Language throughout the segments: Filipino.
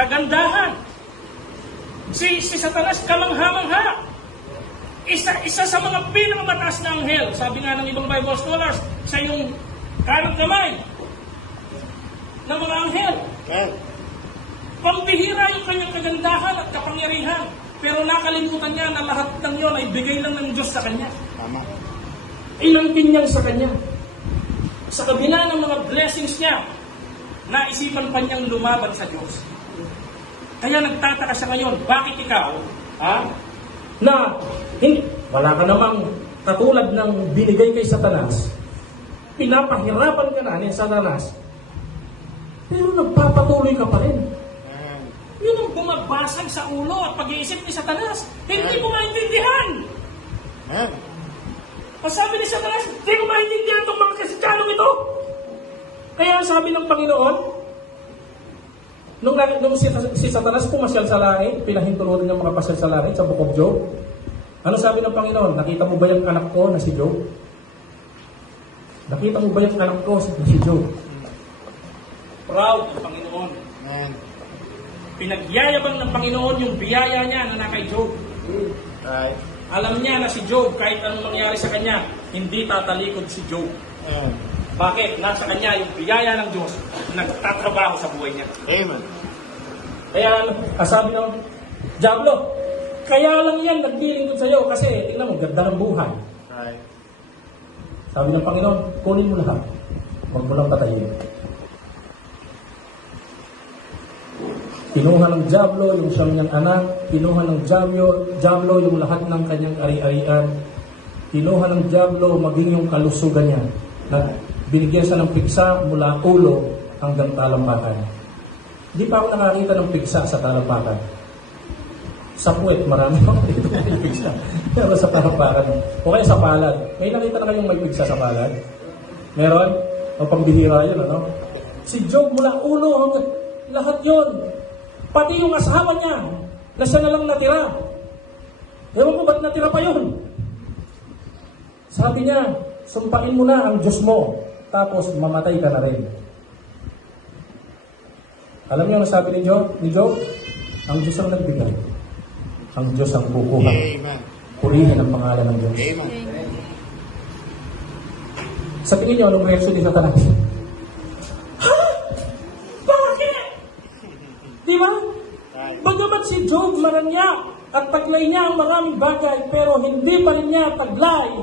kagandahan. Si Satanas kamangha-mangha. Isa sa mga pinakamataas na anghel. Sabi nga ng ibang Bible scholars, sa yung kanang kamay ng mga anghel. Pambihira yung kanyang kagandahan at kapangyarihan. Pero nakalimutan niya na lahat ng yun ay bigay lang ng Diyos sa kanya. Tama. Inangkin niya sa kanya. Sa kabila ng mga blessings niya, naisipan pa niyang lumaban sa Diyos. Kaya nagtataka siya ngayon, bakit ikaw, na wala ka namang katulad ng binigay kay Satanas, pinapahirapan ka na ni Satanas, pero nagpapatuloy ka pa rin. Yun ang bumabasag sa ulo at pag-iisip ni Satanas. Hindi ko maintindihan. Ang sabi ni Satanas, hindi ko maintindihan itong mga Kristiyanong ito. Kaya sabi ng Panginoon, nung si Satanas pumasyal sa langit, pinahintulutan niya mga pasyal sa langit sa Book of Job. Ano sabi ng Panginoon? Nakita mo ba yung anak ko na si Job? Nakita mo ba yung anak ko na si Job? Proud ng Panginoon. Pinagyayabang ng Panginoon yung biyaya niya na kay Job. Right. Alam niya na si Job, kahit anong mangyari sa kanya, hindi tatalikod si Job. Bakit? Nasa kanya yung biyaya ng Diyos na nagtatrabaho sa buhay niya. Amen. Kaya sabi ng Diablo, kaya lang yan naglilingkod sa iyo kasi tingnan mo, ganda ng buhay. Right. Sabi ng Panginoon, kunin mo lahat. Huwag mo lang patayin. Kinuha ng Diablo yung siyang niyang anak, kinuha ng Diablo yung lahat ng kanyang ari-arian, kinuha ng Diablo maging yung kalusugan niya, na binigyan siya ng piksa mula ulo hanggang talampakan. Hindi pa ako nakakita ng piksa sa talampakan. Sa puwet, marami ako dito may piksa. Pero sa talampakan, o kaya sa palad. May nakita na kayong may piksa sa palad? Meron? O pambihira yun, ano? Si Job mula ulo hanggang lahat yun. Pati yung asawa niya, na siya na lang natira. Ewan ko ba't natira pa yun? Sabi niya, sumpain mo na ang Diyos mo, tapos mamatay ka na rin. Alam niyo ang sabi ni Job? Ang Diyos ang nagbigay. Ang Diyos ang kukuha. Amen. Purihin ang pangalan ng Diyos. Amen. Sa tingin niyo, anong reaksyon ni Satanas? Bagamat si Job maranya at taglay niya ang maraming bagay, pero hindi pa rin niya taglay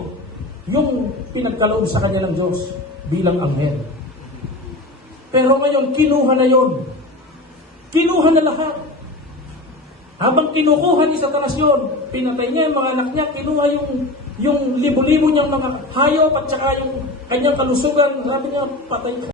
yung pinagkaloob sa kanya ng Diyos bilang anghel. Pero ngayon, kinuha na yon. Kinuha na lahat. Habang kinukuha ni Satanas yon, pinatay niya yung mga anak niya, kinuha yung libo-libo niyang mga hayop at saka yung kanyang kalusugan, sabi niya, patay ka.